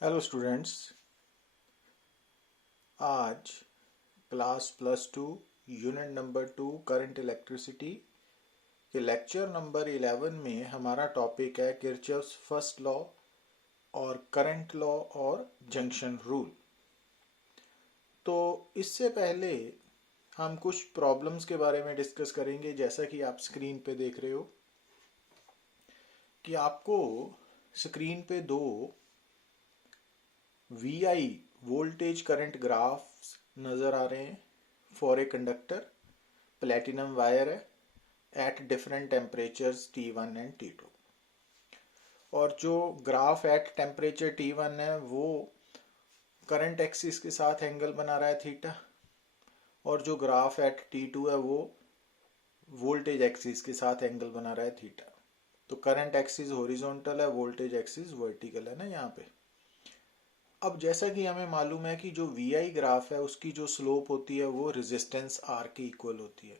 Hello students. आज class +2 unit number 2 current electricity के lecture number 11 में हमारा टॉपिक है किरचॉफ्स फर्स्ट लॉ और करंट लॉ और जंक्शन रूल। तो इससे पहले हम कुछ प्रॉब्लम्स के बारे में डिस्कस करेंगे। जैसा कि आप स्क्रीन पे देख रहे हो कि आपको स्क्रीन पे दो VI वोल्टेज करंट ग्राफ्स नज़र आ रहे हैं for a conductor. Platinum wire है at different temperatures T1 and T2। और जो ग्राफ एट टेम्परेचर T1 है वो करंट एक्सिस के साथ एंगल बना रहा है थीटा, और जो ग्राफ एट T2 है वो वोल्टेज एक्सिस के साथ एंगल बना रहा है थीटा। तो करंट एक्सिस हॉरिजॉन्टल है, वोल्टेज एक्सिस वर्टिकल है ना यहाँ पे। अब जैसा कि हमें मालूम है कि जो VI ग्राफ है उसकी जो स्लोप होती है वो रेजिस्टेंस R के इक्वल होती है,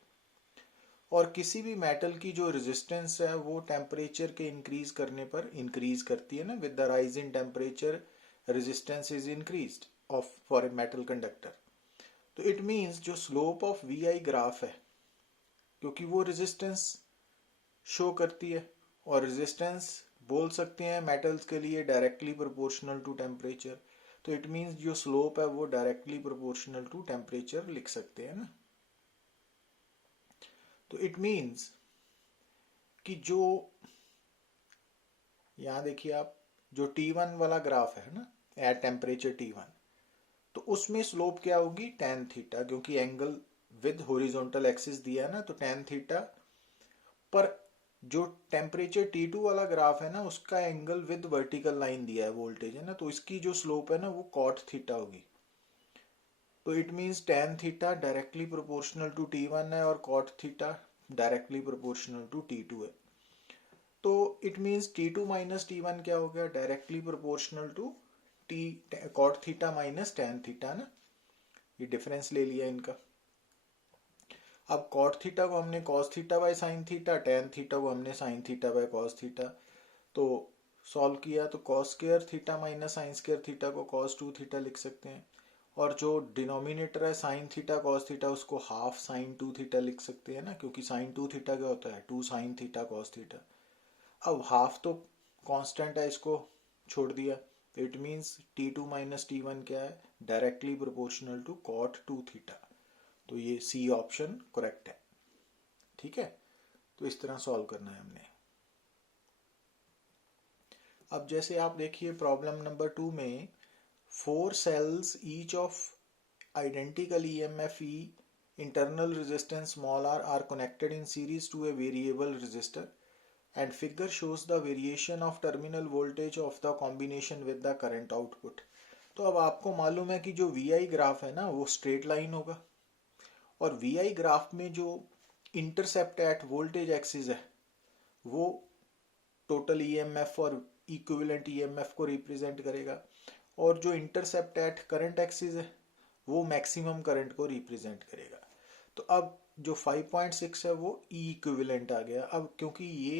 और किसी भी मेटल की जो रेजिस्टेंस है वो टेम्परेचर के इंक्रीज करने पर इंक्रीज करती है ना। With the rise in temperature resistance is increased of for a metal conductor. तो इट मींस जो स्लोप ऑफ VI ग्राफ है, क्योंकि वो रेजिस्टेंस शो करती है, और रेजिस्टेंस बोल सकते हैं मेटल्स के लिए डायरेक्टली प्रोपोर्शनल टू टेम्परेचर। तो इट मींस जो स्लोप है वो डायरेक्टली प्रोपोर्शनल टू टेम्परेचर लिख सकते हैं ना। तो इट मींस कि जो यहाँ देखिए आप, जो T1 वाला ग्राफ है ना एट टेम्परेचर T1, तो उसमें स्लोप क्या होगी tan थीटा, क्योंकि एंगल विद हॉरिजॉन्टल एक्सिस दिया है ना, तो tan थीटा। पर जो टेम्परेचर T2 वाला ग्राफ है ना उसका एंगल विद वर्टिकल लाइन दिया है, वोल्टेज है ना, तो इसकी जो स्लोप है ना वो cot थीटा होगी। तो it means tan theta directly proportional to T1 है और cot theta directly proportional to T2 है। तो it means T2 minus T1 क्या हो गया, directly proportional to T cot theta minus tan theta ना। ये डिफरेंस ले लिया इनका। अब कॉट थीटा को हमने cos theta by sine theta, tan theta को हमने sine theta by cos theta. तो सॉल्व किया तो cos square theta minus sine square theta को cos 2 थीटा लिख सकते हैं, और जो डिनोमिनेटर है साइन थीटा कॉस थीटा उसको हाफ साइन 2 थीटा लिख सकते हैं ना, क्योंकि साइन 2 थीटा क्या होता है 2 साइन थीटा कॉस थीटा। अब हाफ तो कांस्टेंट है, इसको छोड़ दिया, तो it means T2 minus T1 क्या है, directly proportional to cot 2 theta. तो ये सी ऑप्शन करेक्ट है। ठीक है, तो इस तरह सॉल्व करना है हमने। अब जैसे आप देखिए प्रॉब्लम नंबर 2 में 4 cells each of identical EMF E, internal resistance small r are connected in series to a variable resistor, and figure shows the variation of terminal voltage of the combination with the current output। तो अब आपको मालूम है कि जो VI graph है ना वो स्ट्रेट लाइन होगा, और VI ग्राफ में जो इंटरसेप्ट एट वोल्टेज एक्सिस है वो टोटल EMF और इक्विवेलेंट EMF को रिप्रेजेंट करेगा, और जो इंटरसेप्ट एट करंट एक्सिस है वो मैक्सिमम करंट को रिप्रेजेंट करेगा। तो अब जो 5.6 है वो ई इक्विवेलेंट आ गया। अब क्योंकि ये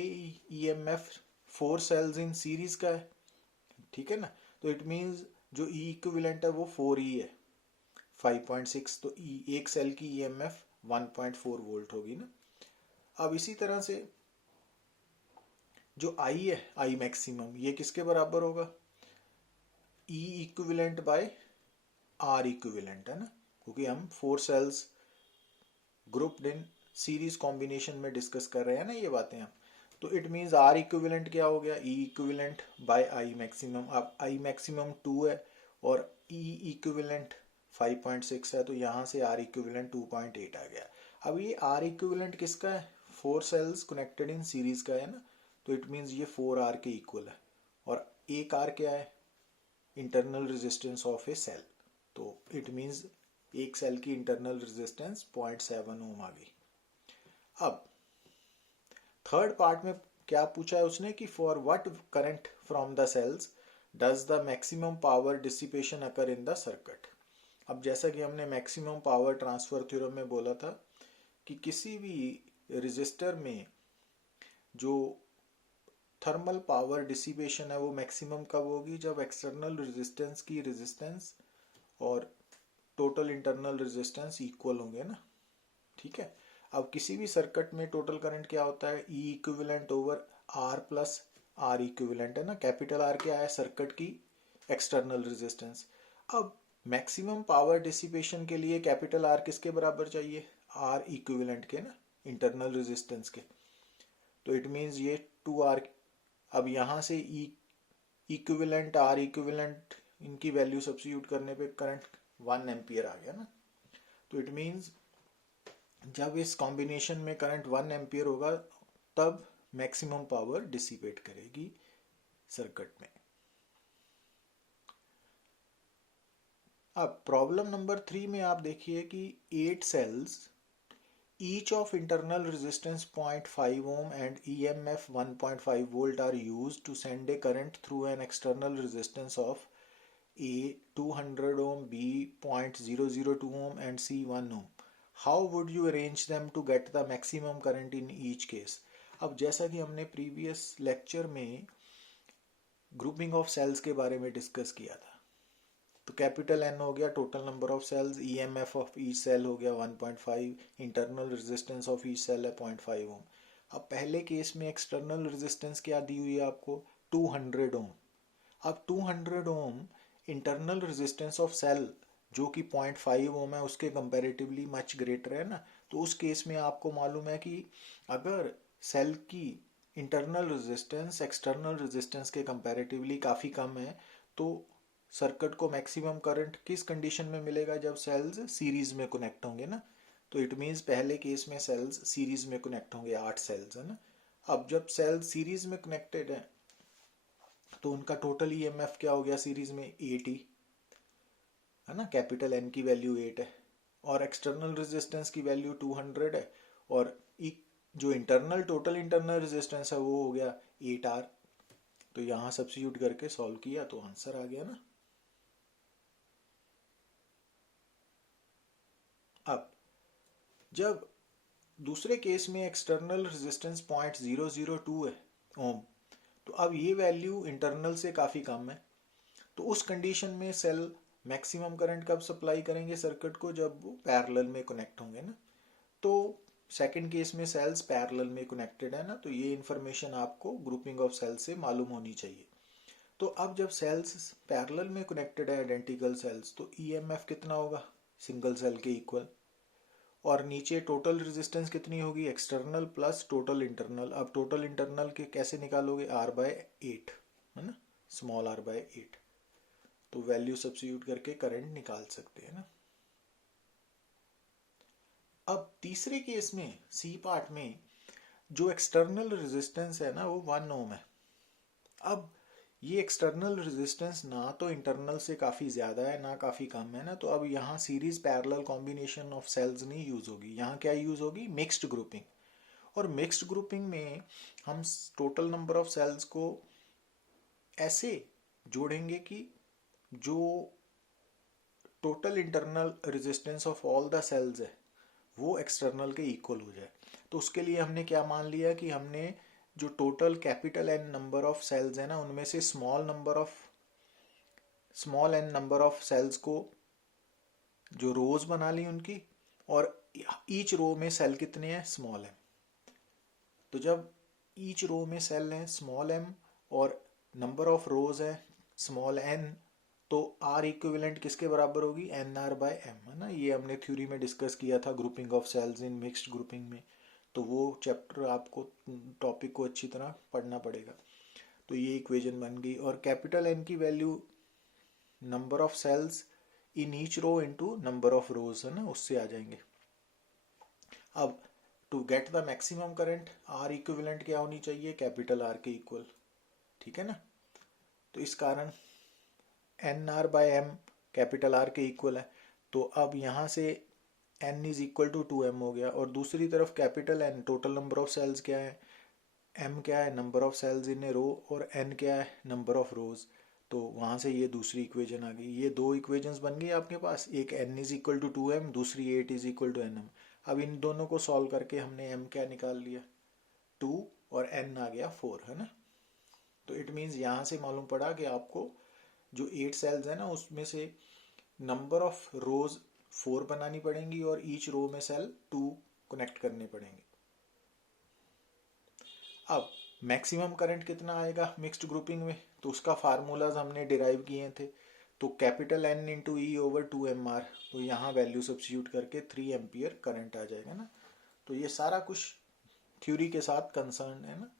EMF 4 सेल्स इन सीरीज का है, ठीक है ना, तो इट मींस जो ई इक्विवेलेंट है वो 4E है 5.6, तो एक सेल की EMF 1.4 वोल्ट होगी ना। अब इसी तरह से जो I है I मैक्सिमम, ये किसके बराबर होगा, E equivalent by R equivalent है ना, क्योंकि हम 4 cells grouped in series combination में डिस्कस कर रहे हैं ना ये बातें हम। तो इट मींस आर इक्विवेलेंट क्या हो गया, ई इक्विवेलेंट बाय आई मैक्सिमम। अब आई मैक्सिमम 2 है और ई इक्विवेलेंट 5.6 है, तो यहाँ से आर इक्विवेलेंट 2.8 आ गया। अब ये आर इक्विवेलेंट किसका है, 4 सेल्स कनेक्टेड इन सीरीज का है ना, तो इट मींस ये 4R के इक्वल है, और एक आर क्या है, internal resistance of a cell. तो इट मींस एक सेल की इंटरनल रेजिस्टेंस 0.7 ओम आ गई। अब थर्ड पार्ट में क्या पूछा है उसने कि for what current from the cells does the maximum power dissipation occur in the circuit. अब जैसा कि हमने मैक्सिमम पावर ट्रांसफर थ्योरम में बोला था कि किसी भी रेजिस्टर में जो थर्मल पावर डिसिपेशन है वो मैक्सिमम कब होगी, जब एक्सटर्नल रेजिस्टेंस की रेजिस्टेंस और टोटल इंटरनल रेजिस्टेंस इक्वल होंगे ना। ठीक है, अब किसी भी सर्किट में टोटल करंट क्या होता है, E equivalent over R plus R equivalent है ना। कैपिटल आर क्या है, सर्किट की एक्सटर्नल रेजिस्टेंस। अब मैक्सिमम पावर डिसिपेशन के लिए कैपिटल आर किसके बराबर चाहिए, आर इक्विवेलेंट के ना, इंटरनल रेजिस्टेंस के। तो इट मीन्स ये 2R। अब यहां से ई इक्विवेलेंट आर इक्विवेलेंट इनकी वैल्यू सब्स्टिट्यूट करने पे करंट 1 एम्पियर आ गया ना। तो इट मीन्स जब इस कॉम्बिनेशन में करंट 1 एम्पियर होगा तब मैक्सिमम पावर डिसिपेट करेगी सर्किट में। अब प्रॉब्लम नंबर 3 में आप देखिए कि 8 sales each of internal resistance 0.5 ohm and EMF 1.5 volt are used to send a current through an external resistance of A 200 ohm, B 0.002 ohm and C 1 ohm. How would you arrange them to get the maximum current in each case? अब जैसा कि हमने previous lecture में grouping of sales के बारे में discuss किया था, तो कैपिटल एन हो गया total number of cells, EMF of each cell हो गया 1.5, internal resistance of each cell है 0.5 ओम। अब पहले केस में एक्सटर्नल रेजिस्टेंस क्या दी हुई है आपको, 200 ओम। अब 200 ओम इंटरनल रेजिस्टेंस ऑफ सेल जो कि 0.5 ओम है उसके कंपैरेटिवली मच ग्रेटर है ना। तो उस केस में आपको मालूम है कि अगर सेल की इंटरनल रेजिस्टेंस एक्सटर्नल रेजिस्टेंस के कंपैरेटिवली काफ़ी कम है तो सर्किट को मैक्सिमम करंट किस कंडीशन में मिलेगा, जब सेल्स सीरीज में कनेक्ट होंगे ना। तो इट मीन्स पहले केस में सेल्स सीरीज में कनेक्ट होंगे, 8 सेल्स है ना। अब जब सेल्स सीरीज में कनेक्टेड है तो उनका टोटल ईएमएफ क्या हो गया सीरीज में, 80 है ना। कैपिटल एन की वैल्यू 8 है और एक्सटर्नल रेजिस्टेंस की वैल्यू 200 है और जो इंटरनल टोटल इंटरनल रेजिस्टेंस है वो हो गया 8R। तो यहां सब्स्टिट्यूट करके सॉल्व किया तो आंसर आ गया ना। अब जब दूसरे केस में एक्सटर्नल रेजिस्टेंस 0.002 है ओम, तो अब ये वैल्यू इंटरनल से काफ़ी कम है। तो उस कंडीशन में सेल मैक्सिमम करंट कब सप्लाई करेंगे सर्किट को, जब वो पैरेलल में कनेक्ट होंगे ना। तो सेकंड केस में सेल्स पैरेलल में कनेक्टेड है ना, तो ये इंफॉर्मेशन आपको ग्रुपिंग ऑफ सेल्स से मालूम होनी चाहिए। तो अब जब सेल्स पैरेलल में कनेक्टेड है आइडेंटिकल सेल्स, तो ईएमएफ कितना होगा, सिंगल सेल के इक्वल। और नीचे टोटल रेजिस्टेंस कितनी होगी, एक्सटर्नल प्लस टोटल इंटरनल। अब टोटल इंटरनल के कैसे निकालोगे, R/8 है ना, स्मॉल R/8। तो वैल्यू सब्स्टिट्यूट करके करंट निकाल सकते हैं ना। अब तीसरे केस में सी पार्ट में जो एक्सटर्नल रेजिस्टेंस है ना वो 1 ओम है। अब ये एक्सटर्नल रेजिस्टेंस ना तो इंटरनल से काफ़ी ज़्यादा है ना काफ़ी कम है ना। तो अब यहाँ series parallel combination of cells नहीं यूज़ होगी, यहाँ क्या यूज़ होगी, मिक्स्ड ग्रुपिंग। और मिक्स्ड ग्रुपिंग में हम टोटल नंबर ऑफ सेल्स को ऐसे जोड़ेंगे कि जो total internal resistance of all the cells है वो एक्सटर्नल के इक्वल हो जाए। तो उसके लिए हमने क्या मान लिया कि हमने जो total capital N number of cells है ना उनमें से small N number of cells को जो रोज बना ली उनकी, और ईच रो में सेल कितने हैं, स्मॉल एम। तो जब ईच रो में सेल हैं स्मॉल एम और नंबर ऑफ रोज है स्मॉल एन, तो आर इक्विवेलेंट किसके बराबर होगी, NR/M है ना। ये हमने थ्योरी में डिस्कस किया था grouping of cells in mixed grouping में। तो वो चैप्टर आपको टॉपिक को अच्छी तरह पढ़ना पड़ेगा। तो ये इक्वेशन बन गई और कैपिटल एन की value number of cells in each row into number of rows है ना, उससे आ जाएंगे। अब to get the maximum current R equivalent क्या होनी चाहिए, कैपिटल आर के इक्वल, ठीक है ना। तो इस कारण NR/M कैपिटल आर के इक्वल है। तो अब यहाँ से N is equal to 2M हो गया और दूसरी तरफ capital N total number of cells क्या है, M क्या है, number of cells in a row, और N क्या है, नंबर ऑफ रोज। तो वहाँ से ये दूसरी इक्वेशन आ गई। ये दो इक्वेशंस बन गई आपके पास, एक N is equal to 2M, दूसरी 8 इज इक्वल टू NM। अब इन दोनों को सॉल्व करके हमने M क्या निकाल लिया, 2 और N आ गया 4 है ना। तो इट मीन्स यहाँ से मालूम पड़ा कि आपको जो 8 सेल्स है ना उसमें से नंबर ऑफ रोज 4 बनानी पड़ेंगी और ईच रो में सेल 2 कनेक्ट करने पड़ेंगे। अब मैक्सिमम करंट कितना आएगा मिक्स्ड ग्रुपिंग में, तो उसका फार्मूलाज हमने डिराइव किए थे। तो कैपिटल N इंटू ई ओवर 2 mR, तो यहाँ वैल्यू सब्सिट्यूट करके 3 एम्पियर करंट आ जाएगा ना। तो ये सारा कुछ थ्योरी के साथ कंसर्न है ना,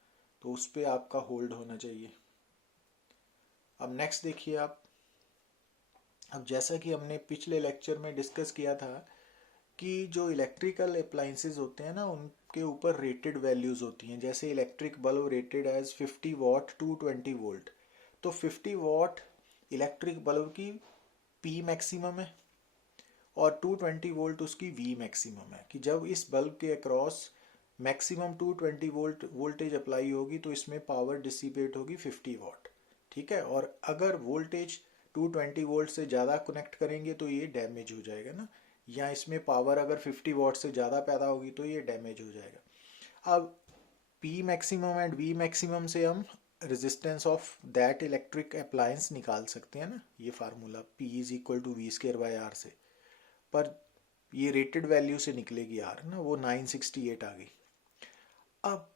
तो उस पर आपका होल्ड होना चाहिए। अब नेक्स्ट देखिए आप, अब जैसा कि हमने पिछले लेक्चर में डिस्कस किया था कि जो इलेक्ट्रिकल अप्लाइंसेस होते हैं ना उनके ऊपर रेटेड वैल्यूज होती हैं। जैसे electric bulb rated as 50 watt 220 volt, तो 50 वॉट इलेक्ट्रिक बल्ब की पी मैक्सिमम है और 220 वोल्ट उसकी वी मैक्सिमम है। कि जब इस बल्ब के across maximum 220 volt voltage apply होगी तो इसमें पावर डिसिपेट होगी 50 वॉट। ठीक है, और अगर वोल्टेज 220 वोल्ट से ज़्यादा कनेक्ट करेंगे तो ये डैमेज हो जाएगा ना, या इसमें पावर अगर 50 वॉट से ज़्यादा पैदा होगी तो ये डैमेज हो जाएगा। अब P maximum and V maximum से हम resistance of that electric appliance निकाल सकते हैं ना, ये formula P is equal to V square by R से, पर ये रेटेड वैल्यू से निकलेगी आर ना, वो 968 आ गई। अब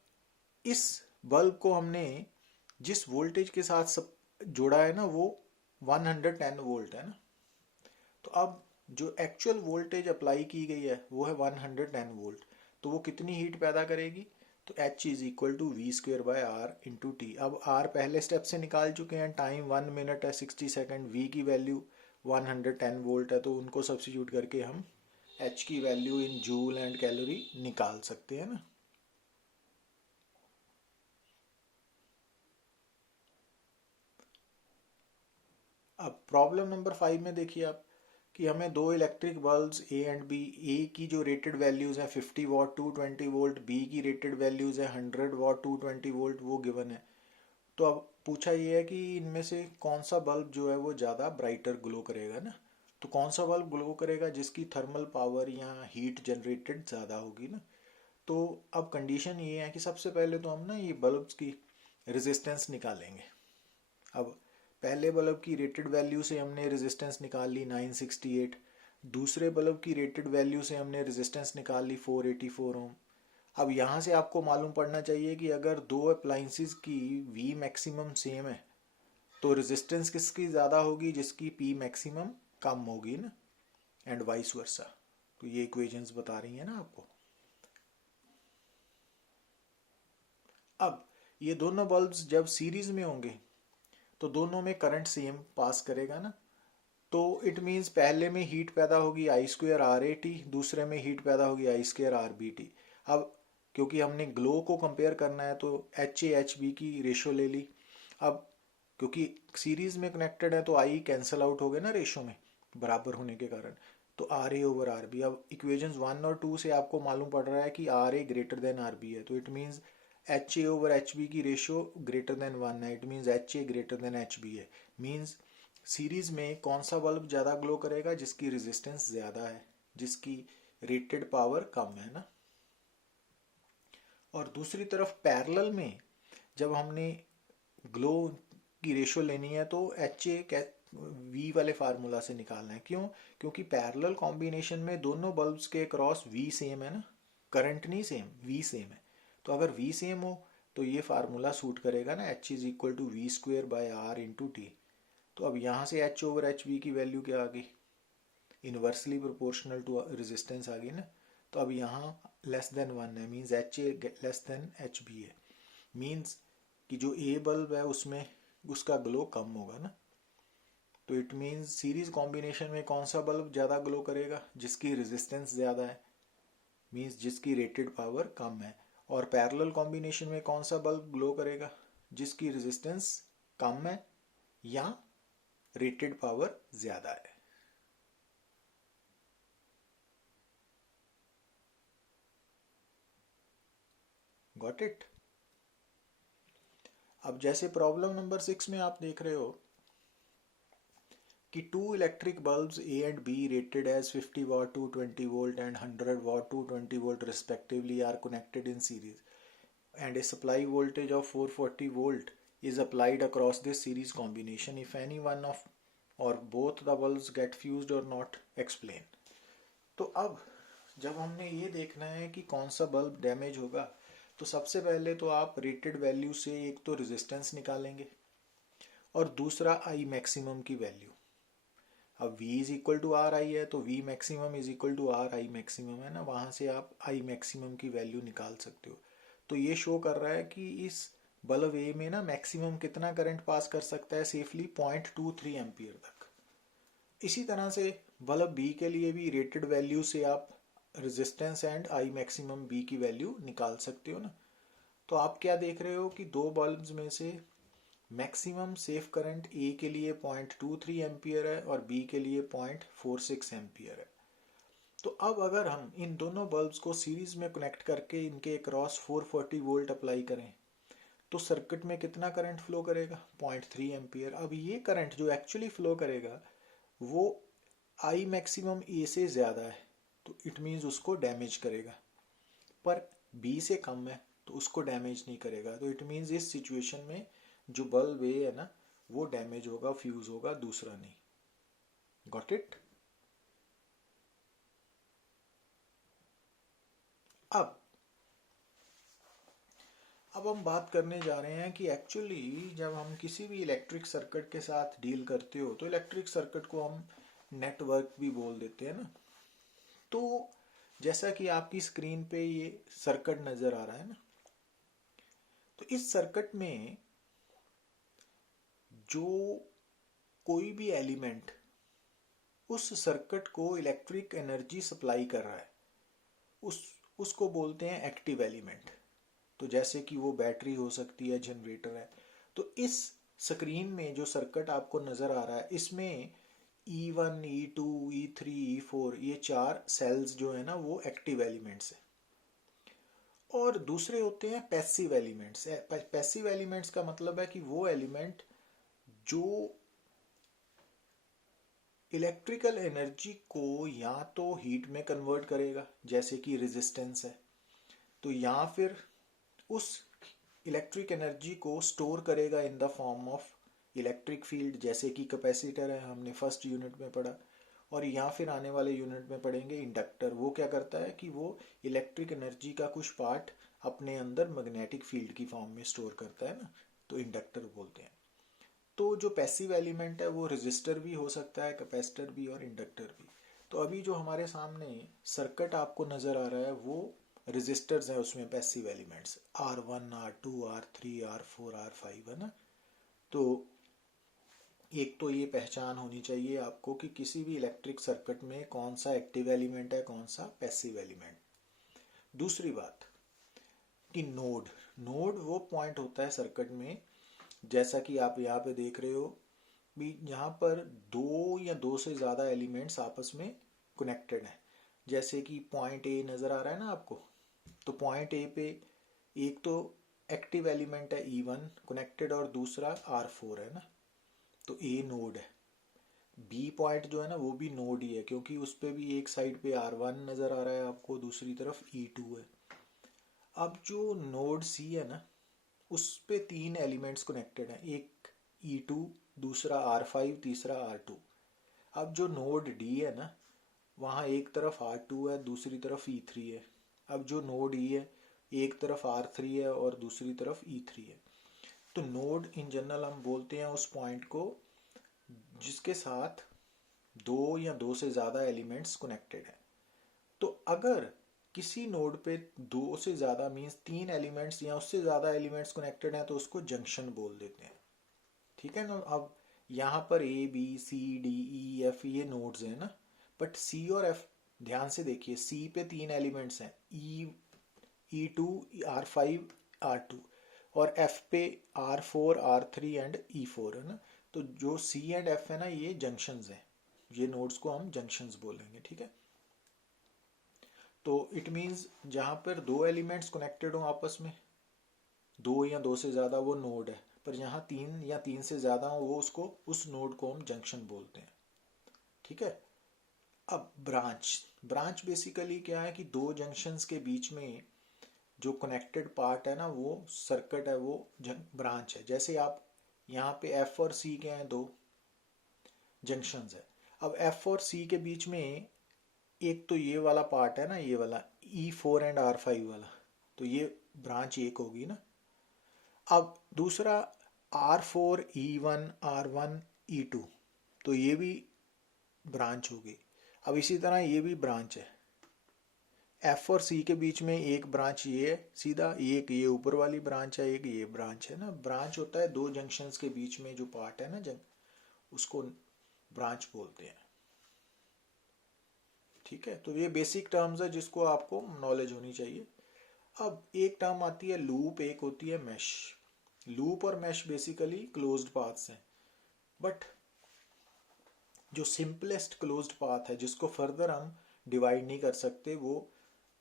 इस बल्ब को हमने जिस वोल्टेज के साथ सब जोड़ा है ना वो 110 वोल्ट है ना, तो अब जो एक्चुअल वोल्टेज अप्लाई की गई है वो है 110 वोल्ट, तो वो कितनी हीट पैदा करेगी, तो H is equal to V square by R into T. अब R पहले स्टेप से निकाल चुके हैं, टाइम 1 मिनट है 60 सेकेंड, V की वैल्यू 110 वोल्ट है, तो उनको सब्सिट्यूट करके हम H की वैल्यू इन जूल एंड कैलोरी निकाल सकते हैं ना। अब प्रॉब्लम नंबर 5 में देखिए आप कि हमें दो electric bulbs A and B, A की जो रेटेड वैल्यूज है 50 वॉट 220 वोल्ट, बी की रेटेड वैल्यूज है 100 वॉट 220 वोल्ट, वो गिवन है। तो अब पूछा ये है कि इनमें से कौन सा बल्ब जो है वो ज़्यादा ब्राइटर ग्लो करेगा ना, तो कौन सा बल्ब ग्लो करेगा जिसकी थर्मल पावर या हीट जनरेटेड ज़्यादा होगी ना। तो अब कंडीशन ये है कि सबसे पहले तो हम ना ये बल्ब्स की रेजिस्टेंस निकालेंगे। अब पहले बल्ब की रेटेड वैल्यू से हमने रेजिस्टेंस निकाल ली 968, दूसरे बल्ब की रेटेड वैल्यू से हमने रेजिस्टेंस निकाल ली 484 ओम। अब यहाँ से आपको मालूम पड़ना चाहिए कि अगर दो अप्लाइंसेस की V मैक्सिमम सेम है तो रेजिस्टेंस किसकी ज़्यादा होगी, जिसकी P मैक्सिमम कम होगी ना, एंड वाइस वर्सा। तो ये इक्वेशंस बता रही है ना आपको। अब ये दोनों बल्ब्स जब सीरीज में होंगे तो दोनों में करंट सेम पास करेगा ना, तो इट मीन्स पहले में हीट पैदा होगी I square R A T, दूसरे में हीट पैदा होगी I square R B T. अब क्योंकि हमने ग्लो को कंपेयर करना है तो एच ए एच बी की रेशो ले ली। अब क्योंकि सीरीज में कनेक्टेड है तो आई कैंसिल आउट हो गए ना रेशो में बराबर होने के कारण, तो R A over R B. अब इक्वेशंस 1 और 2 से आपको मालूम पड़ रहा है कि R A greater than R B है, तो it means H A over H B की रेशो ग्रेटर देन 1 है, it means H A greater than H B है। मीन्स सीरीज में कौन सा बल्ब ज़्यादा ग्लो करेगा, जिसकी रेजिस्टेंस ज़्यादा है, जिसकी रेटेड पावर कम है ना। और दूसरी तरफ पैरेलल में जब हमने ग्लो की रेशो लेनी है तो एच ए वी वाले फार्मूला से निकालना है। क्यों, क्योंकि पैरेलल कॉम्बिनेशन में दोनों बल्ब्स के क्रॉस वी सेम है ना, करंट नहीं सेम, वी सेम है। तो अगर वी सेम हो तो ये फार्मूला सूट करेगा ना, H is equal to V square by R into T. तो अब यहाँ से एच ओवर एच बी की वैल्यू क्या आ गई, इनवर्सली प्रोपोर्शनल टू रेजिस्टेंस आ गई ना। तो अब यहाँ लेस देन 1 है, means H A less than H B है, मीन्स कि जो ए बल्ब है उसमें उसका ग्लो कम होगा ना। तो इट मीन्स सीरीज कॉम्बिनेशन में कौन सा बल्ब ज़्यादा ग्लो करेगा, जिसकी रेजिस्टेंस ज़्यादा है, मीन्स जिसकी रेटेड पावर कम है। और पैरेलल कॉम्बिनेशन में कौन सा बल्ब ग्लो करेगा, जिसकी रेजिस्टेंस कम है या रेटेड पावर ज़्यादा है। Got it. अब जैसे प्रॉब्लम नंबर 6 में आप देख रहे हो कि two electric bulbs A and B rated as 50 watt 220 volt and 100 watt 220 volt respectively are connected in series and a supply voltage of 440 volt is applied across this series combination if any one of or both the bulbs get fused or not, explain. तो अब जब हमने ये देखना है कि कौन सा बल्ब डैमेज होगा, तो सबसे पहले तो आप रेटेड वैल्यू से एक तो रेजिस्टेंस निकालेंगे और दूसरा आई मैक्सिमम की वैल्यू. अब V is equal to R I है, तो V maximum is equal to R I maximum है ना, वहां से आप आई मैक्सिमम की वैल्यू निकाल सकते हो. तो ये शो कर रहा है कि इस बल्ब ए में ना मैक्सिमम कितना करंट पास कर सकता है सेफली, 0.23 एम्पियर तक. इसी तरह से बल्ब बी के लिए भी रेटेड वैल्यू से आप resistance and I maximum B की वैल्यू निकाल सकते हो ना. तो आप क्या देख रहे हो कि दो बल्ब्स में से मैक्सिमम सेफ करंट ए के लिए 0.23 एम्पियर है और बी के लिए 0.46 एम्पियर है. तो अब अगर हम इन दोनों बल्ब्स को सीरीज में कनेक्ट करके इनके अक्रॉस 440 वोल्ट अप्लाई करें तो सर्किट में कितना करंट फ्लो करेगा, 0.3 एम्पियर. अब ये करंट जो एक्चुअली फ्लो करेगा वो आई मैक्सिमम ए से ज़्यादा है, तो इट मीन्स उसको डैमेज करेगा. पर बी से कम है तो उसको डैमेज नहीं करेगा. तो इट मीन्स इस सिचुएशन में जो बल्ब ए है ना वो डैमेज होगा, फ्यूज होगा, दूसरा नहीं. Got it. अब हम बात करने जा रहे हैं कि एक्चुअली जब हम किसी भी इलेक्ट्रिक सर्किट के साथ डील करते हो तो इलेक्ट्रिक सर्किट को हम नेटवर्क भी बोल देते हैं ना. तो जैसा कि आपकी स्क्रीन पे ये सर्किट नजर आ रहा है ना, तो इस सर्किट में जो कोई भी एलिमेंट उस सर्किट को इलेक्ट्रिक एनर्जी सप्लाई कर रहा है उसको बोलते हैं एक्टिव एलिमेंट. तो जैसे कि वो बैटरी हो सकती है, जनरेटर है. तो इस स्क्रीन में जो सर्किट आपको नजर आ रहा है इसमें E1, E2, E3, E4 ये चार सेल्स जो है ना वो एक्टिव एलिमेंट्स है. और दूसरे होते हैं पैसिव एलिमेंट्स. पैसिव एलिमेंट्स का मतलब है कि वो एलिमेंट जो इलेक्ट्रिकल एनर्जी को या तो हीट में कन्वर्ट करेगा जैसे कि रेजिस्टेंस है, तो या फिर उस इलेक्ट्रिक एनर्जी को स्टोर करेगा in the form of electric field जैसे कि कैपेसिटर है, हमने फर्स्ट यूनिट में पढ़ा. और या फिर आने वाले यूनिट में पढ़ेंगे इंडक्टर. वो क्या करता है कि वो इलेक्ट्रिक एनर्जी का कुछ पार्ट अपने अंदर मैग्नेटिक फील्ड की फॉर्म में स्टोर करता है ना, तो इंडक्टर बोलते हैं. तो जो पैसिव एलिमेंट है वो रेजिस्टर भी हो सकता है, कैपेसिटर भी और इंडक्टर भी. तो अभी जो हमारे सामने सर्किट आपको नजर आ रहा है वो रेजिस्टर्स हैं, उसमें passive elements R1, R2, R3, R4, R5 है ना. तो एक तो ये पहचान होनी चाहिए आपको कि किसी भी इलेक्ट्रिक सर्किट में कौन सा एक्टिव एलिमेंट है, कौन सा पैसिव एलिमेंट. दूसरी बात कि नोड वो पॉइंट होता है सर्किट में, जैसा कि आप यहाँ पे देख रहे हो भी, यहाँ पर दो या दो से ज़्यादा एलिमेंट्स आपस में कनेक्टेड हैं. जैसे कि पॉइंट ए नज़र आ रहा है ना आपको, तो पॉइंट ए पे एक तो एक्टिव एलिमेंट है E1 कनेक्टेड और दूसरा R4 है ना, तो ए नोड है. बी पॉइंट जो है ना वो भी नोड ही है क्योंकि उस पे भी एक साइड पे R1 नज़र आ रहा है आपको, दूसरी तरफ E2 है. अब जो नोड सी है ना उस पे तीन एलिमेंट्स कनेक्टेड हैं, एक E2, दूसरा R5, तीसरा R2. अब जो नोड डी है ना वहाँ एक तरफ R2 है, दूसरी तरफ E3 है. अब जो नोड ई है एक तरफ R3 है और दूसरी तरफ E3 है. तो नोड इन जनरल हम बोलते हैं उस पॉइंट को जिसके साथ दो या दो से ज़्यादा एलिमेंट्स कनेक्टेड हैं. तो अगर किसी नोड पे दो से ज़्यादा मीन्स तीन एलिमेंट्स या उससे ज़्यादा एलिमेंट्स कनेक्टेड हैं तो उसको जंक्शन बोल देते हैं. ठीक है ना. अब यहाँ पर A, B, C, D, E, F ये नोड्स हैं ना, बट C और F ध्यान से देखिए, C पे तीन एलिमेंट्स हैं E2, R5, R2 और F पे R4, R3 एंड E4 है ना. तो जो C एंड F है ना ये जंक्शंस हैं, ये नोड्स को हम जंक्शंस बोलेंगे. ठीक है. तो इट मीन्स जहाँ पर दो एलिमेंट्स कनेक्टेड हो आपस में, दो या दो से ज़्यादा, वो नोड है. पर जहाँ तीन या तीन से ज़्यादा हो वो उसको उस नोड को हम जंक्शन बोलते हैं. ठीक है. अब ब्रांच बेसिकली क्या है कि दो जंक्शंस के बीच में जो कनेक्टेड पार्ट है ना वो सर्किट है, वो ब्रांच है। जैसे आप यहाँ पे एफ और सी के हैं, दो जंक्शंस है। अब एफ और सी के बीच में एक तो ये वाला पार्ट है ना, ये वाला E4 एंड R5 वाला, तो ये ब्रांच एक होगी ना। अब दूसरा R4 E1 R1 E2, तो ये भी ब्रांच होगी। अब इसी तरह ये भी ब्रांच है। एफ और सी के बीच में एक ब्रांच ये है सीधा, एक ये ऊपर वाली ब्रांच है, एक ये ब्रांच है ना। ब्रांच होता है दो जंक्शंस के बीच में जो पार्ट है ना उसको ब्रांच बोलते हैं। ठीक है, तो ये बेसिक टर्म्स है जिसको आपको नॉलेज होनी चाहिए। अब एक टर्म आती है लूप, एक होती है मैश। लूप और मैश बेसिकली क्लोज्ड पाथ्स हैं, बट जो सिंपलेस्ट क्लोज्ड पाथ है जिसको फर्दर हम डिवाइड नहीं कर सकते, वो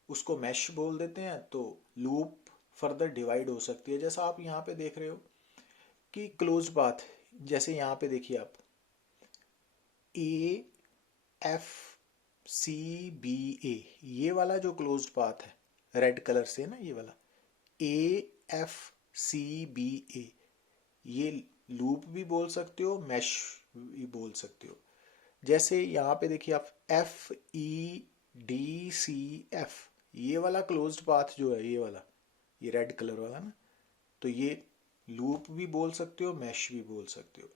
उसको मैश बोल देते हैं। तो लूप फर्दर डिवाइड हो सकती है। जैसा आप यहाँ पे देख रहे हो कि क्लोज्ड पाथ, जैसे यहाँ पे देखिए आप ए एफ सी बी ए, ये वाला जो क्लोज्ड पाथ है रेड कलर से ना, ये वाला ए एफ सी बी ए, ये लूप भी बोल सकते हो, मैश भी बोल सकते हो। जैसे यहाँ पे देखिए आप F E D C F, ये वाला क्लोज्ड पाथ जो है, ये वाला, ये रेड कलर वाला ना, तो ये लूप भी बोल सकते हो, मैश भी बोल सकते हो।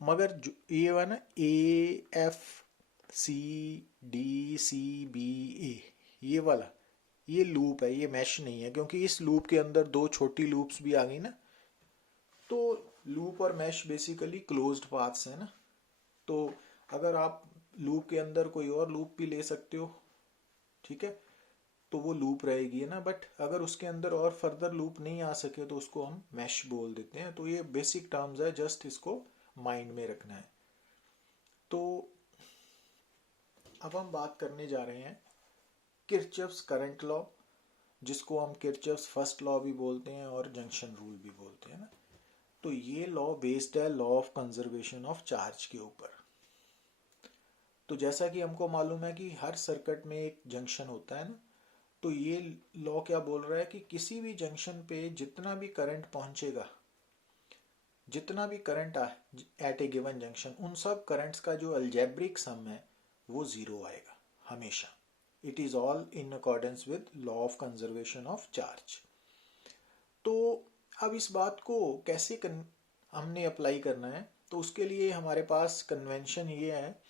मगर जो ये वाला ना A F C D C B A, ये वाला, ये लूप है, ये मैश नहीं है, क्योंकि इस लूप के अंदर दो छोटी लूप्स भी आ गई ना। तो लूप और मैश बेसिकली क्लोज्ड पाथ्स है ना। तो अगर आप लूप के अंदर कोई और लूप भी ले सकते हो, ठीक है, तो वो लूप रहेगी है ना। बट अगर उसके अंदर और फर्दर लूप नहीं आ सके तो उसको हम मैश बोल देते हैं। तो ये बेसिक टर्म्स है, जस्ट इसको माइंड में रखना है। तो अब हम बात करने जा रहे हैं किरचॉफ्स करंट लॉ, जिसको हम किरचॉफ्स फर्स्ट लॉ भी बोलते हैं और जंक्शन रूल भी बोलते हैं ना। तो ये लॉ बेस्ड है law of conservation of charge के ऊपर। तो जैसा कि हमको मालूम है कि हर सर्किट में एक जंक्शन होता है ना, तो ये लॉ क्या बोल रहा है कि किसी भी जंक्शन पे जितना भी करंट पहुंचेगा, जितना भी करंट एट ए गिवन जंक्शन, उन सब करंट्स का जो अलजेब्रिक सम है वो जीरो आएगा हमेशा। It is all in accordance with law of conservation of charge. तो अब इस बात को कैसे हमने अप्लाई करना है, तो उसके लिए हमारे पास कन्वेंशन ये है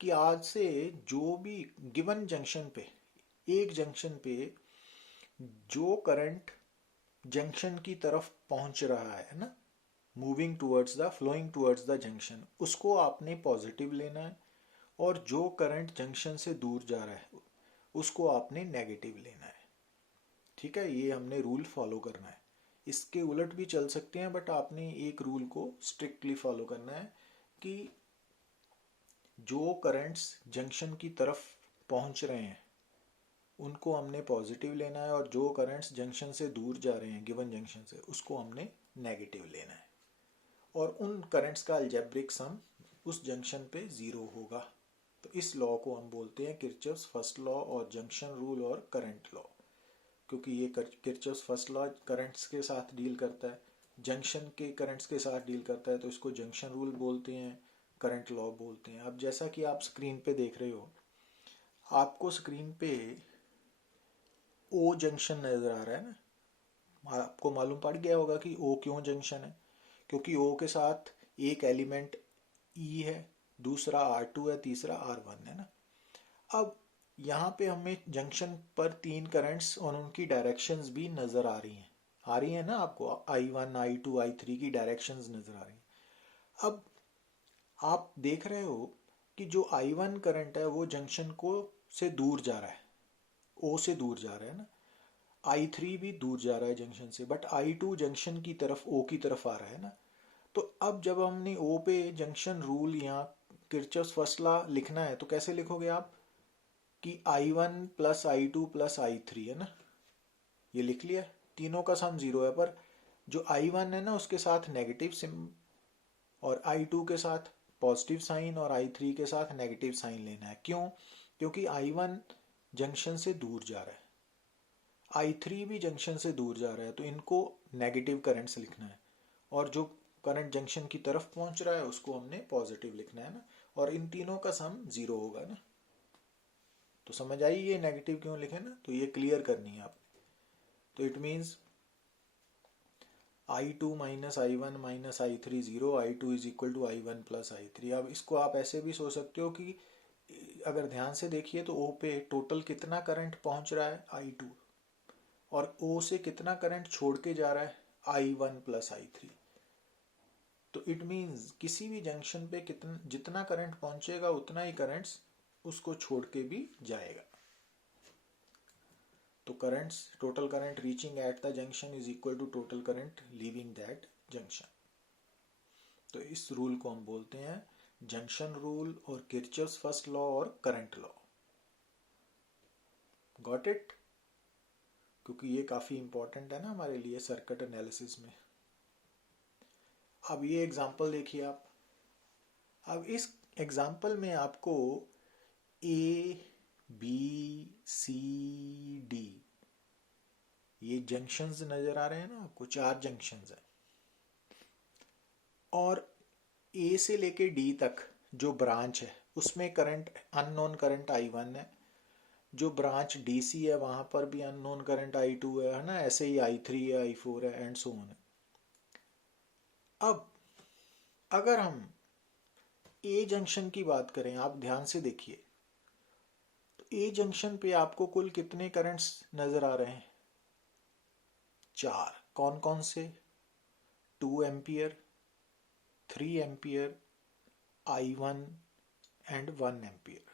कि आज से जो भी गिवन जंक्शन पे, एक जंक्शन पे जो करंट जंक्शन की तरफ पहुंच रहा है ना, moving towards the flowing towards the junction, उसको आपने पॉजिटिव लेना है। और जो करंट जंक्शन से दूर जा रहा है उसको आपने नेगेटिव लेना है। ठीक है, ये हमने रूल फॉलो करना है। इसके उलट भी चल सकते हैं, बट आपने एक रूल को स्ट्रिक्टली फॉलो करना है कि जो करंट्स जंक्शन की तरफ पहुंच रहे हैं उनको हमने पॉजिटिव लेना है, और जो करंट्स जंक्शन से दूर जा रहे हैं गिवन जंक्शन से, उसको हमने नेगेटिव लेना है। और उन करंट्स का अलजेब्रिक सम उस जंक्शन पे जीरो होगा। तो इस लॉ को हम बोलते हैं किरचॉफ्स फर्स्ट लॉ और जंक्शन रूल और करंट लॉ। क्योंकि ये किरचॉफ्स फर्स्ट लॉ करंट्स के साथ डील करता है, जंक्शन के करंट्स के साथ डील करता है, तो इसको जंक्शन रूल बोलते हैं, करंट लॉ बोलते हैं। अब जैसा कि आप स्क्रीन पे देख रहे हो, आपको स्क्रीन पे ओ जंक्शन नजर आ रहा है ना। आपको मालूम पड़ गया होगा कि ओ क्यों जंक्शन है, क्योंकि ओ के साथ एक एलिमेंट ई है, दूसरा R2 है, तीसरा R1 है ना। अब यहाँ पे हमें जंक्शन पर तीन करंट्स और उनकी डायरेक्शंस भी नजर आ रही है ना। आपको I1 I2 I3 की डायरेक्शंस नजर आ रही हैं। अब आप देख रहे हो कि जो I1 करंट है वो जंक्शन को से दूर जा रहा है, ओ से दूर जा रहा है ना। I3 भी दूर जा रहा है जंक्शन से, बट I2 जंक्शन की तरफ, ओ की तरफ आ रहा है ना। तो अब जब हमने ओ पे जंक्शन रूल यहाँ किरचॉफ्स फर्स्ट लॉ लिखना है, तो कैसे लिखोगे आप कि I1 plus I2 plus I3 है ना, ये लिख लिया। तीनों का सम जीरो है, पर जो I1 है ना उसके साथ नेगेटिव सिम और I2 के साथ पॉजिटिव साइन और I3 के साथ नेगेटिव साइन लेना है। क्यों? क्योंकि I1 जंक्शन से दूर जा रहा है। I3 भी जंक्शन से दूर जा रहा है, तो इनको नेगेटिव करंट से लिखना है, और जो करंट जंक्शन की तरफ पहुंच रहा है उसको हमने पॉजिटिव लिखना है ना, और इन तीनों का सम 0 होगा ना। तो समझ आई ये नेगेटिव क्यों लिखे ना, तो ये क्लियर करनी है आप। तो it means I2 minus I1 minus I3 0, I2 is equal to I1 plus I3। अब इसको आप ऐसे भी सोच सकते हो कि अगर ध्यान से देखिए तो O पे टोटल कितना करंट पहुंच रहा है I2, और O से कितना करंट छोड़ के जा रहा है I1 प्लस I3। तो इट मीन्स किसी भी जंक्शन पे कितना जितना करंट पहुंचेगा उतना ही करंट्स उसको छोड़ के भी जाएगा। तो currents, total current reaching at the junction is equal to total current leaving that junction. तो इस रूल को हम बोलते हैं जंक्शन रूल और किरचॉफ्स फर्स्ट लॉ और करंट लॉ। Got it? क्योंकि ये काफी इंपॉर्टेंट है ना हमारे लिए सर्किट एनालिसिस में। अब ये एग्जांपल देखिए आप। अब इस एग्जांपल में आपको ए बी सी डी ये जंक्शंस नजर आ रहे हैं ना आपको, 4 जंक्शंस हैं, और ए से लेके डी तक जो ब्रांच है उसमें करंट अननोन करंट I1 है। जो ब्रांच DC है वहां पर भी अननोन करंट I2 है ना, ऐसे ही I3 है, I4 है एंड सो ऑन है। अब अगर हम ए जंक्शन की बात करें, आप ध्यान से देखिए, तो ए जंक्शन पे आपको कुल कितने करंट्स नजर आ रहे हैं? 4। कौन कौन से? 2 ampere, 3 ampere, I1 and 1 ampere.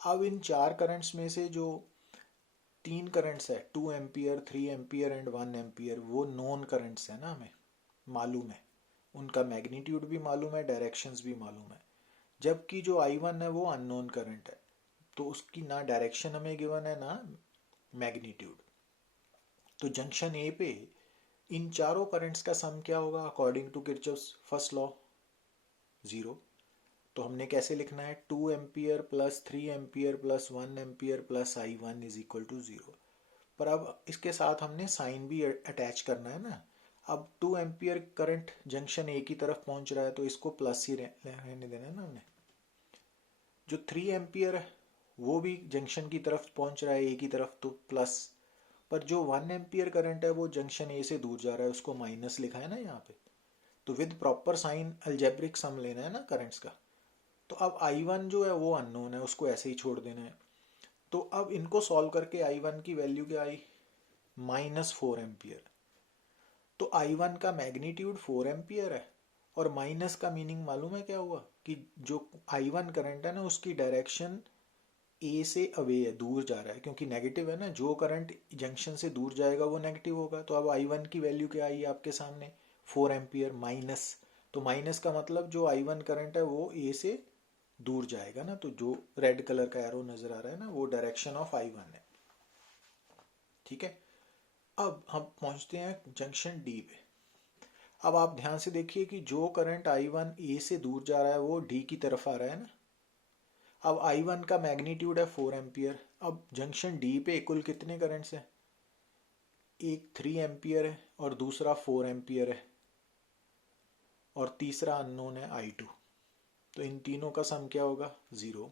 अब इन 4 करंट्स में से जो 3 करंट्स है 2 एम्पियर, 3 एम्पियर एंड 1 एम्पियर, वो नोन करंट्स है ना, हमें मालूम है, उनका मैग्नीट्यूड भी मालूम है, डायरेक्शंस भी मालूम है। जबकि जो I1 है वो अननोन करंट है, तो उसकी ना डायरेक्शन हमें गिवन है ना मैग्नीट्यूड। तो जंक्शन ए पे इन चारों करंट्स का सम क्या होगा according to Kirchhoff's first law? 0। तो हमने कैसे लिखना है? 2 ampere plus 3 ampere plus 1 ampere plus I1 is equal to 0। पर अब इसके साथ हमने साइन भी अटैच करना है ना। अब 2 एम्पियर करंट जंक्शन ए की तरफ पहुंच रहा है तो इसको प्लस ही रहने देना है ना हमने। जो 3 एम्पियर है वो भी जंक्शन की तरफ पहुंच रहा है ए की तरफ, तो प्लस। पर जो 1 एम्पियर करंट है वो जंक्शन ए से दूर जा रहा है, उसको माइनस लिखा है ना यहाँ पे। तो विद प्रॉपर साइन अलजेब्रिक सम लेना है ना करंट्स का। तो अब I1 जो है वो अननोन है, उसको ऐसे ही छोड़ देना है। तो अब इनको सॉल्व करके I1 की वैल्यू क्या आई? -4 एम्पियर। तो I1 का मैग्नीट्यूड 4 एम्पियर है, और माइनस का मीनिंग मालूम है क्या हुआ? कि जो I1 करंट है ना उसकी डायरेक्शन ए से अवे है, दूर जा रहा है, क्योंकि नेगेटिव है ना, जो करंट जंक्शन से दूर जाएगा वो नेगेटिव होगा। तो अब I1 की वैल्यू क्या आई आपके सामने? 4 एम्पियर माइनस। तो माइनस का मतलब जो I1 करंट है वो ए से दूर जाएगा ना, तो जो रेड कलर का एरो नजर आ रहा है ना वो डायरेक्शन ऑफ I1 है। ठीक है। अब हम पहुंचते हैं जंक्शन डी पे। अब आप ध्यान से देखिए कि जो करंट I1 ए से दूर जा रहा है वो डी की तरफ आ रहा है ना। अब I1 का मैग्नीट्यूड है 4 एम्पियर। अब जंक्शन डी पे कुल कितने करंट्स हैं? एक 3 एम्पियर है और दूसरा 4 एम्पियर है, और तीसरा अननोन है I2। तो इन तीनों का सम क्या होगा? 0।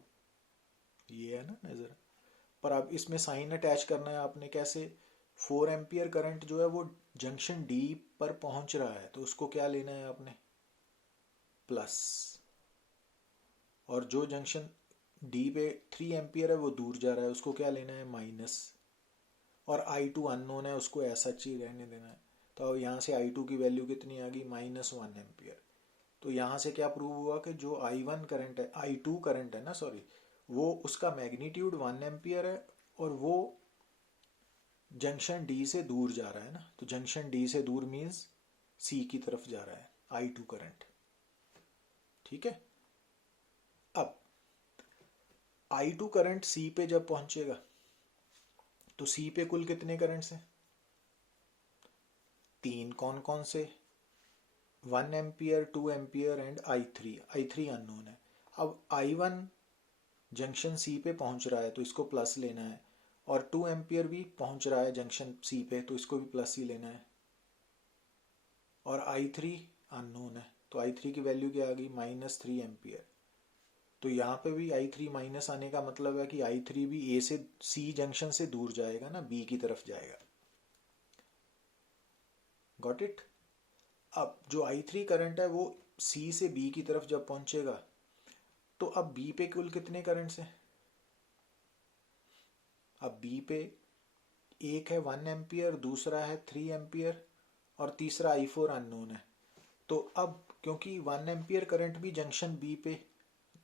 ये है ना नजर। पर अब इसमें साइन अटैच करना है आपने, कैसे? 4 एम्पियर करंट जो है वो जंक्शन डी पर पहुंच रहा है, तो उसको क्या लेना है आपने? प्लस। और जो जंक्शन डी पे 3 एम्पियर है वो दूर जा रहा है, उसको क्या लेना है? माइनस। और I2 अननोन है, उसको ऐसा चीज रहने देना है। तो यहाँ से I2 की वैल्यू कितनी आ गई? -1 एम्पियर। तो यहाँ से क्या प्रूव हुआ कि जो I1 करंट है, I2 करंट है ना, सॉरी, वो उसका मैग्नीट्यूड 1 एम्पियर है, और वो जंक्शन डी से दूर जा रहा है ना। तो जंक्शन डी से दूर मीन्स सी की तरफ जा रहा है I2 करंट। ठीक है। अब I2 करंट सी पे जब पहुंचेगा तो सी पे कुल कितने करंट्स हैं? 3। कौन कौन से? 1 ampere, 2 ampere and I3 unknown है। अब I1 जंक्शन सी पे पहुंच रहा है तो इसको प्लस लेना है, और 2 एम्पियर भी पहुंच रहा है जंक्शन सी पे, तो इसको भी प्लस ही लेना है। और I3 अननोन है, तो I3 की वैल्यू क्या आ गई, -3 एम्पियर। तो यहाँ पे भी I3 माइनस आने का मतलब है कि I3 भी ए से सी जंक्शन से दूर जाएगा ना, बी की तरफ जाएगा। Got it. अब जो I3 करंट है वो सी से बी की तरफ जब पहुंचेगा, तो अब बी पे कुल कितने करंट्स हैं, अब बी पे एक है 1 एम्पियर, दूसरा है 3 एम्पियर, और तीसरा I4 अननोन है। तो अब क्योंकि 1 एम्पियर करंट भी जंक्शन बी पे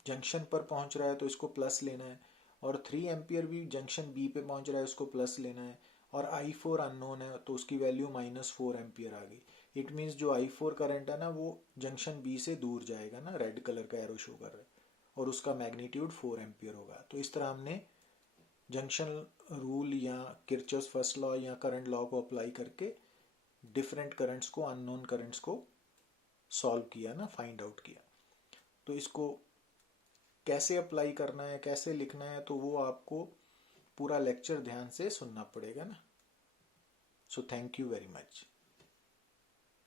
जंक्शन पर पहुंच रहा है, तो इसको प्लस लेना है, और 3 एम्पियर भी जंक्शन बी पे पहुंच रहा है, उसको प्लस लेना है, और I4 अननोन है, तो उसकी वैल्यू -4 एम्पियर आ गई। इट मीन्स जो I4 करंट है ना वो जंक्शन बी से दूर जाएगा ना, रेड कलर का एरो शो कर रहा है, और उसका मैग्नीट्यूड 4 एम्पियर होगा। तो इस तरह हमने जंक्शन रूल या किरचॉफ फर्स्ट लॉ या करंट लॉ को अप्लाई करके डिफरेंट करंट्स को, अननोन करंट्स को सॉल्व किया ना, फाइंड आउट किया। तो इसको कैसे अप्लाई करना है, कैसे लिखना है, तो वो आपको पूरा लेक्चर ध्यान से सुनना पड़ेगा ना। So thank you very much.